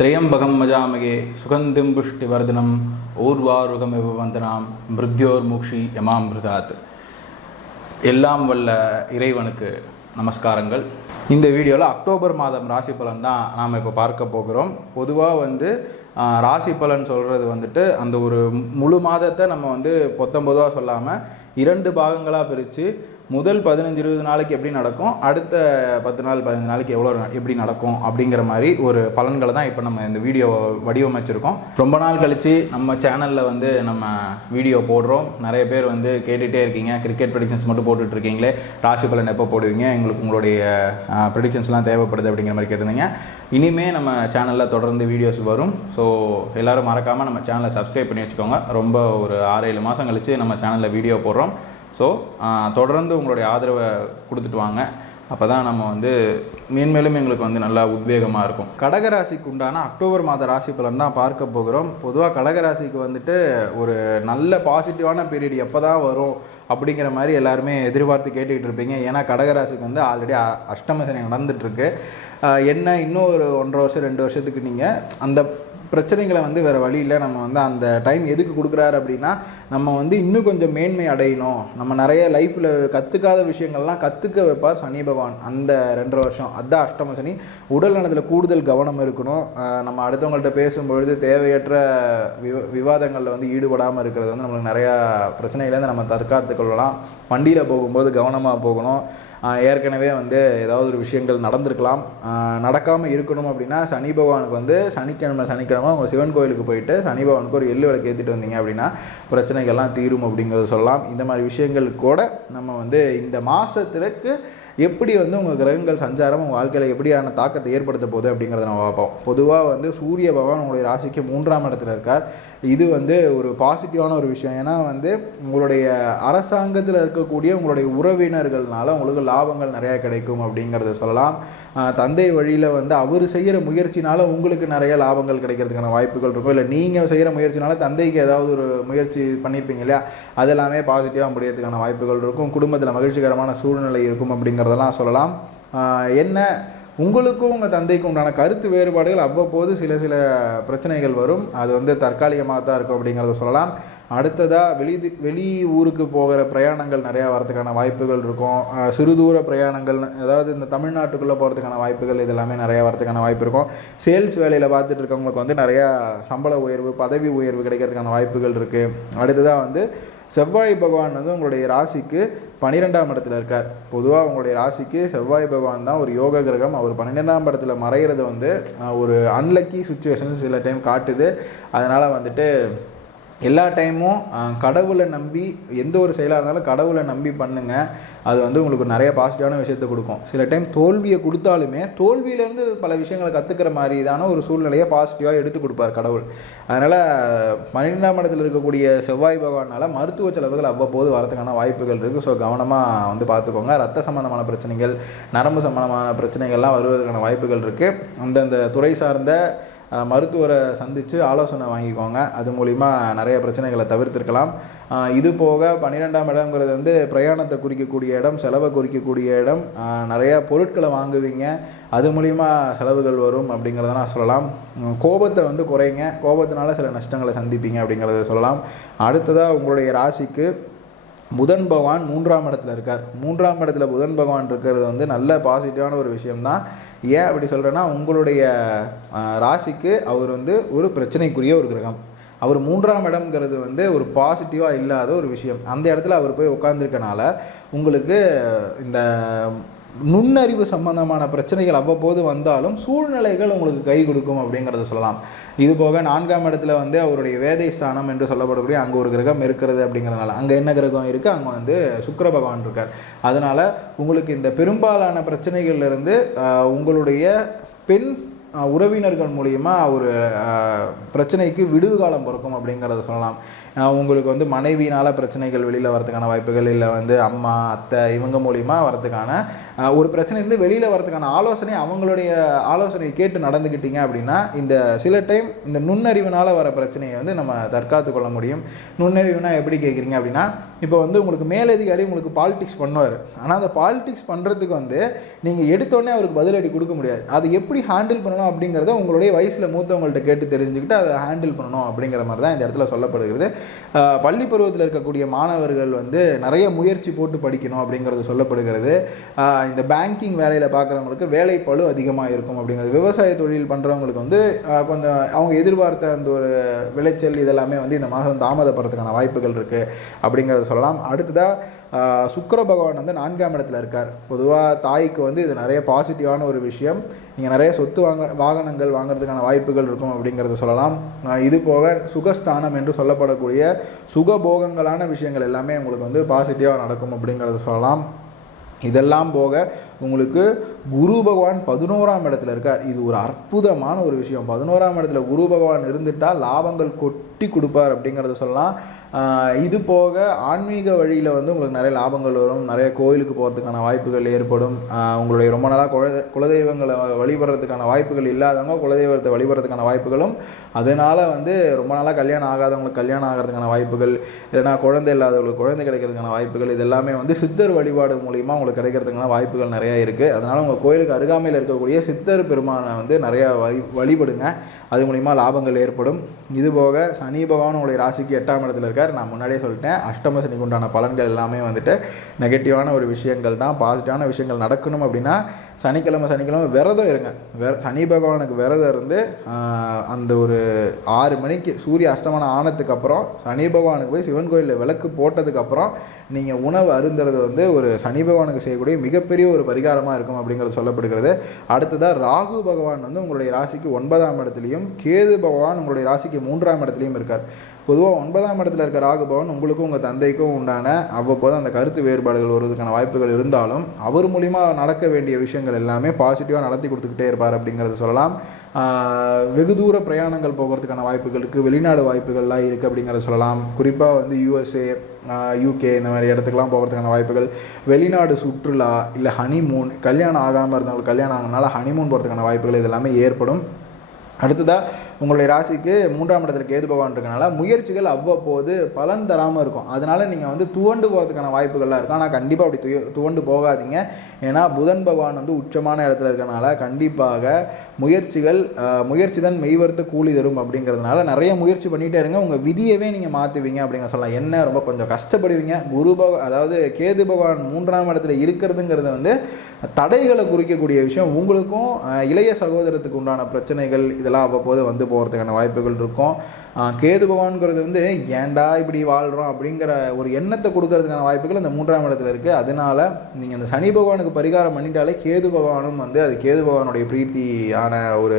திரையம்பகம் மஜாமகே சுகந்திம் புஷ்டிவர்தனம் ஊர்வாருகமிவ வந்தனாம் மிருத்யோர் மூக்ஷி யமாமிருதாத் எல்லாம் வல்ல இறைவனுக்கு நமஸ்காரங்கள். இந்த வீடியோவில் அக்டோபர் மாதம் ராசி பலன் தான் நாம் இப்போ பார்க்க போகிறோம். பொதுவாக வந்து ராசி பலன் சொல்கிறது வந்துட்டு அந்த ஒரு முழு மாதத்தை நம்ம வந்து பொத்தொம்பதுவாக சொல்லாமல் இரண்டு பாகங்களாக பிரித்து முதல் பதினஞ்சு இருபது நாளைக்கு எப்படி நடக்கும்? அடுத்த பத்து நாள் பதினஞ்சு நாளைக்கு எவ்வளோ எப்படி நடக்கும்? அப்படிங்கிற மாதிரி ஒரு பலன்களை தான் இப்போ நம்ம இந்த வீடியோ வடிவமைச்சிருக்கோம். ரொம்ப நாள் கழித்து நம்ம சேனலில் வந்து நம்ம வீடியோ போடுறோம். நிறைய பேர் வந்து கேட்டுகிட்டே இருக்கீங்க. கிரிக்கெட் ப்ரெடிக்ஷன்ஸ் மட்டும் போட்டுட்டு இருக்கீங்களே. ராசி பலன் எப்போ போடுவீங்க? எங்களுக்கு உங்களுடைய ப்ரெடிக்ஷன்ஸ்லாம் தேவைப்படுது அப்படிங்கிற மாதிரி கேட்டிருந்தீங்க. இனிமே நம்ம சேனலில் தொடர்ந்து வீடியோஸ் வரும். ஸோ எல்லோரும் மறக்காமல் நம்ம சேனலை சப்ஸ்கிரைப் பண்ணி வச்சுக்கோங்க. ரொம்ப ஒரு ஆறு ஏழு மாதம் கழித்து நம்ம சேனலில் வீடியோ போடுறோம். ஸோ தொடர்ந்து உங்களுடைய ஆதரவை கொடுத்துட்டு வாங்க. அப்போ தான் நம்ம வந்து மேன்மேலும் எங்களுக்கு வந்து நல்லா உத்வேகமாக இருக்கும். கடகராசிக்கு உண்டான அக்டோபர் மாத ராசி பலன் தான் பார்க்க போகிறோம். பொதுவாக கடகராசிக்கு வந்துட்டு ஒரு நல்ல பாசிட்டிவான பீரியட் எப்போ தான் வரும் அப்படிங்கிற மாதிரி எல்லாருமே எதிர்பார்த்து கேட்டுக்கிட்டு இருப்பீங்க. ஏன்னா கடகராசிக்கு வந்து ஆல்ரெடி அஷ்டம சனி நடந்துட்டுருக்கு என்ன இன்னும் ஒரு ஒன்றரை வருஷம் ரெண்டு வருஷத்துக்கு நீங்கள் அந்த பிரச்சனைகளை வந்து வேறு வழியில் நம்ம வந்து அந்த டைம் எதுக்கு கொடுக்குறாரு அப்படின்னா நம்ம வந்து இன்னும் கொஞ்சம் மேன்மை அடையணும். நம்ம நிறைய லைஃப்பில் கற்றுக்காத விஷயங்கள்லாம் கற்றுக்க வைப்பார் சனி பகவான் அந்த ரெண்டரை வருஷம். அதான் அஷ்டம சனி. உடல் நலத்தில் கூடுதல் கவனம் இருக்கணும். நம்ம அடுத்தவங்கள்ட்ட பேசும்பொழுது தேவையற்ற விவ விவாதங்களில் வந்து ஈடுபடாமல் இருக்கிறது வந்து நம்மளுக்கு நிறையா பிரச்சனையிலேருந்து நம்ம தற்காத்து கொள்ளலாம். வண்டியில் போகும்போது கவனமாக போகணும். ஏற்கனவே வந்து ஏதாவது ஒரு விஷயங்கள் நடந்திருக்கலாம். நடக்காமல் இருக்கணும் அப்படின்னா சனி பகவானுக்கு வந்து சனிக்கிழமை சனிக்கிழமை அவங்க சிவன் கோயிலுக்கு போயிட்டு சனி பகவானுக்கு ஒரு எள்ளு விளக்கு ஏற்றிட்டு வந்தீங்க அப்படின்னா பிரச்சனைகள்லாம் தீரும் அப்படிங்கிறத சொல்லலாம். இந்த மாதிரி விஷயங்கள் கூட நம்ம வந்து இந்த மாதத்துக்கு எப்படி வந்து உங்கள் கிரகங்கள் சஞ்சாரம் உங்கள் வாழ்க்கையில் எப்படியான தாக்கத்தை ஏற்படுத்த போகுது அப்படிங்கிறத நம்ம பார்ப்போம். பொதுவாக வந்து சூரிய பகவான் உங்களுடைய ராசிக்கு மூன்றாம் இடத்துல இருக்கார். இது வந்து ஒரு பாசிட்டிவான ஒரு விஷயம். ஏன்னா வந்து உங்களுடைய அரசாங்கத்தில் இருக்கக்கூடிய உங்களுடைய உறவினர்கள்னால உங்களுக்கு லாபங்கள் நிறையா கிடைக்கும் அப்படிங்கிறத சொல்லலாம். தந்தை வழியில் வந்து அவர் செய்கிற முயற்சினால உங்களுக்கு நிறைய லாபங்கள் கிடைக்கிறதுக்கான வாய்ப்புகள் இருக்கும் இல்லை நீங்கள் செய்கிற முயற்சினால தந்தைக்கு ஏதாவது ஒரு முயற்சி பண்ணியிருப்பீங்க இல்லையா? அதெல்லாமே பாசிட்டிவாக முடியறதுக்கான வாய்ப்புகள் இருக்கும். குடும்பத்தில் மகிழ்ச்சிகரமான சூழ்நிலை இருக்கும் அப்படிங்கிறதெல்லாம் சொல்லலாம். என்ன உங்களுக்கும் உங்கள் தந்தைக்கும் உண்டான கருத்து வேறுபாடுகள் அவ்வப்போது சில சில பிரச்சனைகள் வரும். அது வந்து தற்காலிகமாக தான் இருக்கும் அப்படிங்கிறத சொல்லலாம். அடுத்ததாக வெளி வெளி ஊருக்கு போகிற பிரயாணங்கள் நிறையா வரதுக்கான வாய்ப்புகள் இருக்கும். சிறுதூர பிரயாணங்கள் அதாவது இந்த தமிழ்நாட்டுக்குள்ளே போகிறதுக்கான வாய்ப்புகள் இது எல்லாமே நிறையா வரதுக்கான வாய்ப்பு இருக்கும். சேல்ஸ் வேலையில் பார்த்துட்டு இருக்கவங்களுக்கு வந்து நிறையா சம்பள உயர்வு பதவி உயர்வு கிடைக்கிறதுக்கான வாய்ப்புகள் இருக்குது அடுத்ததாக வந்து செவ்வாய் பகவான் வந்து உங்களுடைய ராசிக்கு பன்னிரெண்டாம் இடத்துல இருக்கார். பொதுவாக உங்களுடைய ராசிக்கு செவ்வாய் பகவான் தான் ஒரு யோக கிரகம். அவர் பன்னிரெண்டாம் இடத்துல மறைகிறது வந்து ஒரு அன்லக்கி சுச்சுவேஷன் சில டைம் காட்டுது. அதனால் வந்துட்டு எல்லா டைமும் கடவுளை நம்பி எந்த ஒரு செயலாக இருந்தாலும் கடவுளை நம்பி பண்ணுங்கள் அது வந்து உங்களுக்கு நிறைய பாசிட்டிவான விஷயத்தை கொடுக்கும். சில டைம் தோல்வியை கொடுத்தாலுமே தோல்வியிலேருந்து பல விஷயங்களை கற்றுக்கிற மாதிரிதான ஒரு சூழ்நிலையை பாசிட்டிவாக எடுத்து கொடுப்பார் கடவுள். அதனால் பன்னிரெண்டாம் இடத்துல இருக்கக்கூடிய செவ்வாய் பகவானால் மருத்துவ செலவுகள் அவ்வப்போது வரதுக்கான வாய்ப்புகள் இருக்குது ஸோ கவனமாக வந்து பார்த்துக்கோங்க. ரத்த சம்மந்தமான பிரச்சனைகள் நரம்பு சம்மந்தமான பிரச்சனைகள்லாம் வருவதற்கான வாய்ப்புகள் இருக்குது அந்தந்த துறை சார்ந்த மருத்துவரை சந்தித்து ஆலோசனை வாங்கிக்கோங்க. அது மூலிமா நிறைய பிரச்சனைகளை தவிர்த்திருக்கலாம். இது போக பன்னிரெண்டாம் இடம்ங்கிறது வந்து பிரயாணத்தை குறிக்கக்கூடிய இடம் செலவை குறிக்கக்கூடிய இடம். நிறைய பொருட்களை வாங்குவீங்க. அது மூலிமா செலவுகள் வரும் அப்படிங்கிறத நான் சொல்லலாம். கோபத்தை வந்து குறைங்க. கோபத்தினால சில நஷ்டங்களை சந்திப்பீங்க அப்படிங்கிறத சொல்லலாம். அடுத்ததாக உங்களுடைய ராசிக்கு புதன் பகவான் மூன்றாம் இடத்துல இருக்கார். மூன்றாம் இடத்துல புதன் பகவான் இருக்கிறது வந்து நல்ல பாசிட்டிவான ஒரு விஷயம்தான். ஏன் அப்படி சொல்கிறேன்னா உங்களுடைய ராசிக்கு அவர் வந்து ஒரு பிரச்சனைக்குரிய ஒரு கிரகம். அவர் மூன்றாம் இடம்ங்கிறது வந்து ஒரு பாசிட்டிவாக இல்லாத ஒரு விஷயம். அந்த இடத்துல அவர் போய் உட்காந்துருக்கனால உங்களுக்கு இந்த நுண்ணறிவு சம்பந்தமான பிரச்சனைகள் அவ்வப்போது வந்தாலும் சூழ்நிலைகள் உங்களுக்கு கை கொடுக்கும் அப்படிங்கிறத சொல்லலாம். இது போக நான்காம் இடத்துல வந்து அவருடைய வேதை ஸ்தானம் என்று சொல்லப்படக்கூடிய அங்கே ஒரு கிரகம் இருக்கிறது அப்படிங்கிறதுனால அங்கே என்ன கிரகம் இருக்குது அங்கே வந்து சுக்கர பகவான் இருக்கார். அதனால் உங்களுக்கு இந்த பெரும்பாலான பிரச்சனைகள்லேருந்து உங்களுடைய பெண் உறவினர்கள் மூலியமா ஒரு பிரச்சனைக்கு விடுவு காலம் பிறக்கும் அப்படிங்கிறத சொல்லலாம். உங்களுக்கு வந்து மனைவியினால் பிரச்சனைகள் வெளியில் வரதுக்கான வாய்ப்புகள் இல்லை வந்து அம்மா அத்தை இவங்க மூலிமா வரதுக்கான ஒரு பிரச்சனை இருந்து வெளியில் வரதுக்கான ஆலோசனை அவங்களுடைய ஆலோசனையை கேட்டு நடந்துக்கிட்டீங்க அப்படின்னா இந்த சில டைம் இந்த நுண்ணறிவினால் வர பிரச்சனையை வந்து நம்ம தற்காத்து கொள்ள முடியும். நுண்ணறிவுனா எப்படி கேட்குறீங்க அப்படின்னா இப்போ வந்து உங்களுக்கு மேலதிகாரி உங்களுக்கு பாலிடிக்ஸ் பண்ணுவார். ஆனால் அந்த பாலிடிக்ஸ் பண்ணுறதுக்கு வந்து நீங்கள் எடுத்தோடனே அவருக்கு பதிலடி கொடுக்க முடியாது. அதை எப்படி ஹேண்டில் பண்ணணும் அப்படிங்கிறத உங்களுடைய வயசில் மூத்தவங்கள்ட்ட கேட்டு தெரிஞ்சுக்கிட்டு அதை ஹேண்டில் பண்ணணும் அப்படிங்கிற மாதிரி தான் இந்த இடத்துல சொல்லப்படுகிறது. பள்ளி பருவத்தில் இருக்கக்கூடிய மாணவர்கள் வந்து நிறைய முயற்சி போட்டு படிக்கணும் அப்படிங்கிறது சொல்லப்படுகிறது. இந்த பேங்கிங் வேலையில் பார்க்குறவங்களுக்கு வேலை பளு அதிகமாக இருக்கும் அப்படிங்கிறது. விவசாய தொழில் பண்ணுறவங்களுக்கு வந்து கொஞ்சம் அவங்க எதிர்பார்த்த அந்த ஒரு விளைச்சல் இதெல்லாமே வந்து இந்த மாதம் தாமதப்படுறதுக்கான வாய்ப்புகள் இருக்குது அப்படிங்கிறத சொல்லலாம். அடுத்ததாக சுக்கர பகவான் வந்து நான்காம் இடத்துல இருக்கார். பொதுவாக தாய்க்கு வந்து இது நிறைய பாசிட்டிவான ஒரு விஷயம். நீங்கள் நிறைய சொத்து வாங்க வாகனங்கள் வாங்குறதுக்கான வாய்ப்புகள் இருக்கும் அப்படிங்கிறத சொல்லலாம். இது போக சுகஸ்தானம் என்று சொல்லப்படக்கூடிய சுகபோகங்களான விஷயங்கள் எல்லாமே உங்களுக்கு வந்து பாசிட்டிவாக நடக்கும் அப்படிங்கிறத சொல்லலாம். இதெல்லாம் போக உங்களுக்கு குரு பகவான் பதினோராம் இடத்துல இருக்கார். இது ஒரு அற்புதமான ஒரு விஷயம். பதினோராம் இடத்துல குரு பகவான் இருந்துட்டால் லாபங்கள் கொட்டி கொடுப்பார் அப்படிங்கிறத சொல்லலாம். இது போக ஆன்மீக வழியில் வந்து உங்களுக்கு நிறைய லாபங்கள் வரும். நிறைய கோயிலுக்கு போகிறதுக்கான வாய்ப்புகள் ஏற்படும். உங்களுடைய ரொம்ப நாளாக குல குலதெய்வங்களை வழிபடுறதுக்கான வாய்ப்புகள் இல்லாதவங்க குலதெய்வத்தை வழிபடுறதுக்கான வாய்ப்புகளும் அதனால் வந்து ரொம்ப நாளாக கல்யாணம் ஆகாதவங்களுக்கு கல்யாணம் ஆகிறதுக்கான வாய்ப்புகள் இல்லைனா குழந்தை இல்லாதவங்களுக்கு குழந்தை கிடைக்கிறதுக்கான வாய்ப்புகள் இது எல்லாமே வந்து சித்தர் வழிபாடு மூலிமா உங்களுக்கு கிடைக்கிறதுக்கெல்லாம் வாய்ப்புகள் நிறையா இருக்குது அதனால் உங்கள் கோயிலுக்கு அருகாமையில் இருக்கக்கூடிய சித்தர் பெருமானை வந்து நிறையா வழி வழிபடுங்க. அது மூலிமா லாபங்கள் ஏற்படும். இதுபோக சனி பகவான் உங்களுடைய ராசிக்கு எட்டாம் இடத்துல இருக்கார். நான் முன்னாடியே சொல்லிட்டேன். அஷ்டம சனிக்கு உண்டான பலன்கள் எல்லாமே வந்துட்டு நெகட்டிவான ஒரு விஷயங்கள் தான். பாசிட்டிவான விஷயங்கள் நடக்கணும் அப்படின்னா சனிக்கிழமை சனிக்கிழமை விரதம் இருங்க. வெற சனி பகவானுக்கு விரதம் இருந்து அந்த ஒரு ஆறு மணிக்கு சூரிய அஸ்தமனம் ஆனதுக்கப்புறம் சனி பகவானுக்கு போய் சிவன் கோயிலில் விளக்கு போட்டதுக்கப்புறம் நீங்கள் உணவு அருந்துறது வந்து ஒரு சனி பகவானுக்கு செய்யக்கூடிய மிகப்பெரிய ஒரு பரிகாரமாக இருக்கும் அப்படிங்கிறது சொல்லப்படுகிறது. அடுத்ததாக ராகு பகவான் வந்து உங்களுடைய ராசிக்கு ஒன்பதாம் இடத்துலையும் கேது பகவான் உங்களுடைய ராசிக்கு மூன்றாம் இடத்துலையும் இருக்கார். பொதுவாக ஒன்பதாம் இடத்துல இருக்க ராகு பகவான் உங்களுக்கும் உங்கள் தந்தைக்கும் உண்டான அவ்வப்போது அந்த கருத்து வேறுபாடுகள் வருவதற்கான வாய்ப்புகள் இருந்தாலும் அவர் மூலிமா நடக்க வேண்டிய விஷயங்கள் எல்லாமே பாசிட்டிவாக நடத்தி கொடுத்துக்கிட்டே இருப்பார் அப்படிங்கிறத சொல்லலாம். வெகு தூர பிரயாணங்கள் போகிறதுக்கான வாய்ப்புகள் இருக்குது வெளிநாடு வாய்ப்புகள்லாம் இருக்குது அப்படிங்கிறத சொல்லலாம். குறிப்பாக வந்து யூஎஸ்ஏ யூகே இந்த மாதிரி இடத்துக்குலாம் போகிறதுக்கான வாய்ப்புகள். வெளிநாடு சுற்றுலா இல்லை ஹனிமூன் கல்யாணம் ஆகாமல் இருந்தவங்களுக்கு கல்யாணம் ஆகினால ஹனிமூன் போகிறதுக்கான வாய்ப்புகள் இது எல்லாமே ஏற்படும். அடுத்ததாக உங்களுடைய ராசிக்கு மூன்றாம் இடத்துல கேது பகவான் இருக்கனால முயற்சிகள் அவ்வப்போது பலன் தராமல் இருக்கும். அதனால நீங்கள் வந்து துவண்டு போகிறதுக்கான வாய்ப்புகள்லாம் இருக்கும். ஆனால் கண்டிப்பாக அப்படி துய துவண்டு போகாதீங்க. ஏன்னா புதன் பகவான் வந்து உச்சமான இடத்துல இருக்கனால கண்டிப்பாக முயற்சிகள் முயற்சி தான் மெய்வர்த்து கூலி தரும் அப்படிங்கிறதுனால நிறைய முயற்சி பண்ணிகிட்டே இருங்க. உங்கள் விதியவே நீங்கள் மாற்றுவீங்க அப்படிங்கிற சொல்லலாம். என்ன ரொம்ப கொஞ்சம் கஷ்டப்படுவீங்க. குரு பக அதாவது கேது பகவான் மூன்றாம் இடத்துல இருக்கிறதுங்கிறது வந்து தடைகளை குறிக்கக்கூடிய விஷயம். உங்களுக்கும் இளைய சகோதரத்துக்கு உண்டான பிரச்சனைகள் இதெல்லாம் அவ்வப்போது வந்து போகிறதுக்கான வாய்ப்புகள் இருக்கும். கேது பகவான்கிறது வந்து ஏன்டா இப்படி வாழ்கிறோம் அப்படிங்கிற ஒரு எண்ணத்தை கொடுக்கறதுக்கான வாய்ப்புகள் இந்த மூன்றாம் இடத்துல இருக்குது அதனால் நீங்கள் இந்த சனி பகவானுக்கு பரிகாரம் பண்ணிட்டாலே கேது பகவானும் வந்து அது கேது பகவானுடைய பிரீத்தியான ஒரு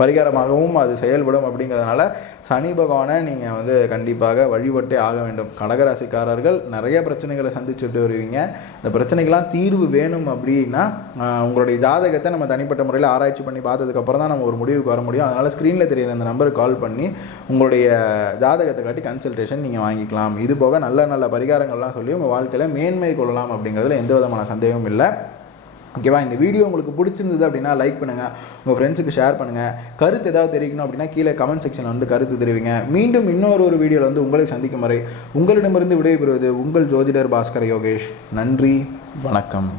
பரிகாரமாகவும் அது செயல்படும் அப்படிங்கிறதுனால சனி பகவானை நீங்கள் வந்து கண்டிப்பாக வழிபட்டே ஆக வேண்டும். கடகராசிக்காரர்கள் நிறைய பிரச்சனைகளை சந்திச்சுட்டு வருவீங்க. இந்த பிரச்சனைக்கெல்லாம் தீர்வு வேணும் அப்படின்னா உங்களுடைய ஜாதகத்தை நம்ம தனிப்பட்ட முறையில் ஆராய்ச்சி பண்ணி பார்த்ததுக்கப்புறம் தான் நம்ம ஒரு முடிவுக்கு வர முடியும். அதனால் ஸ்க்ரீனில் இருக்கிற அந்த நம்பருக்கு கால் பண்ணி உங்களுடைய ஜாதகத்தை காட்டி கன்சல்டேஷன் நீங்கள் வாங்கிக்கலாம். இது போக நல்ல நல்ல பரிகாரங்கள்லாம் சொல்லி உங்கள் வாழ்க்கையில் மேன்மை கொள்ளலாம் அப்படிங்கிறதுல எந்த விதமான சந்தேகமும் இல்லை. ஓகேவா இந்த வீடியோ உங்களுக்கு பிடிச்சிருந்தது அப்படின்னா லைக் பண்ணுங்கள் உங்கள் ஃப்ரெண்ட்ஸுக்கு ஷேர் பண்ணுங்கள் கருத்து ஏதாவது தெரிவிக்கணும் அப்படின்னா கீழே கமெண்ட் செக்ஷனில் வந்து கருத்து தெரிவிங்க. மீண்டும் இன்னொரு ஒரு வீடியோவில் வந்து உங்களை சந்திக்கும் வரை உங்களிடமிருந்து விடைபெறுவது உங்கள் ஜோதிடர் பாஸ்கர் யோகேஷ். நன்றி. வணக்கம்.